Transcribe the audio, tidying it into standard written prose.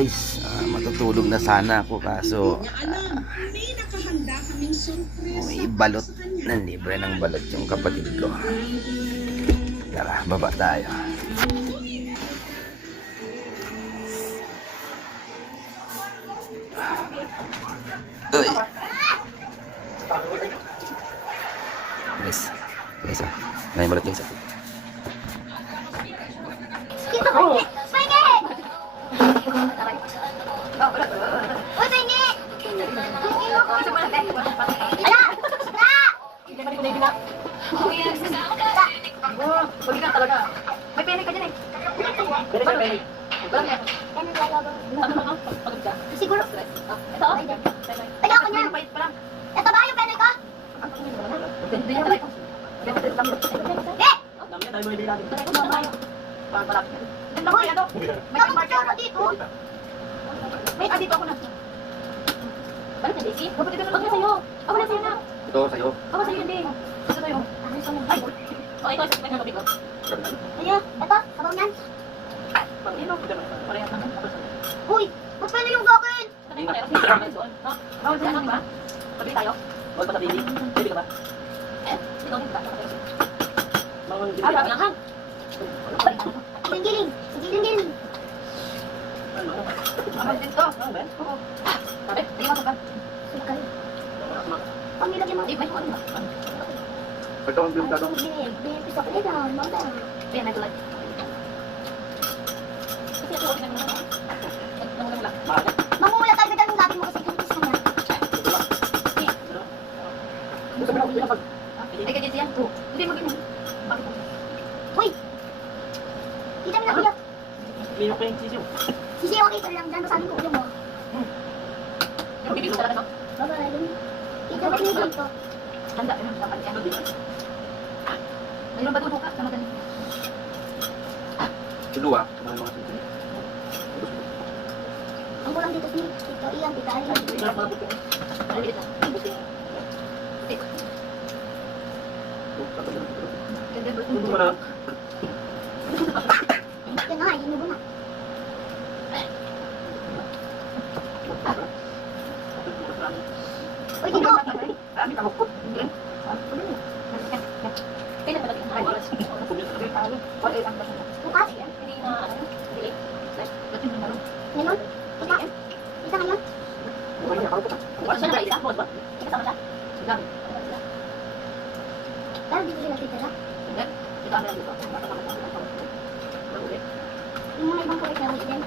Guys, matutulog na sana ako kaso may balot na libre ng balot yung kapatid ko. Tara, baba tayo. Uy. Guys, may balot yung isa. Uy, pengi! Ala! Ala! May pengi ka dyan eh. Siguro. Ito? Ay, ako niya. Ito ba yung pengi ko? Eh! Uy! Nakapagod ako dito. Wait, dito ako na. Balik na, Daisy? Huwag na sa'yo. Ako na sa'yo na. Ito, sa'yo. Ako sa'yo hindi. Gusto sa'yo. Ay! Oh, ito, isa ng ko. Ayan, ito, sabaw niyan. Uy, ba't pwede yung gakin? Bawal sa'yo lang, di ba? Pabili tayo? Bawal pa sa baby? Pwede ka ba? Ito, hindi ba? Sabi lang, hang! Giling-giling! Giling-giling! Abang din to. Oo. Sabi, hindi mo ka. Sukal. Pag nilagyan mo, may ano ba? Ito ang bintado. Binipis ako dito. Manda. Kaya naglag. Kasi ito, okay na naman. Mamula tayo dito ng gabi mo kasi ito sa kanya. Ay, ganyan siya. Hindi mo ganyan. Bakit mo? Uy! Kita mo na kuya. Hindi pa yung sisiyo. Sisiyo, okay pa lang. Dahil sabi ko ulo mo. Yung bibig ko talaga, no? Bye-bye. Ito ba yung dito? Handa, yun. Dapat yan. Mayroon ba tutuka sa magaling? Dua. Ang kulang dito si Tito Ian, Tita Ian. Sarap mga buto. Ay, ito. Buto. Ganda ba Buto mo na. Yan nga, yun mo na. Uy, dito! Kami tawag ko. Kailan ba lagi ang oras? Bukas? Hindi na, ano? Delay? Ngayon? Kita? Kita ngayon? Wala siya, isa. Bukas ba? Kasama siya? Dami. Pero dito sila titira. Hindi. Kita kami lang dito. Yung mga ibang kulit na ulit din.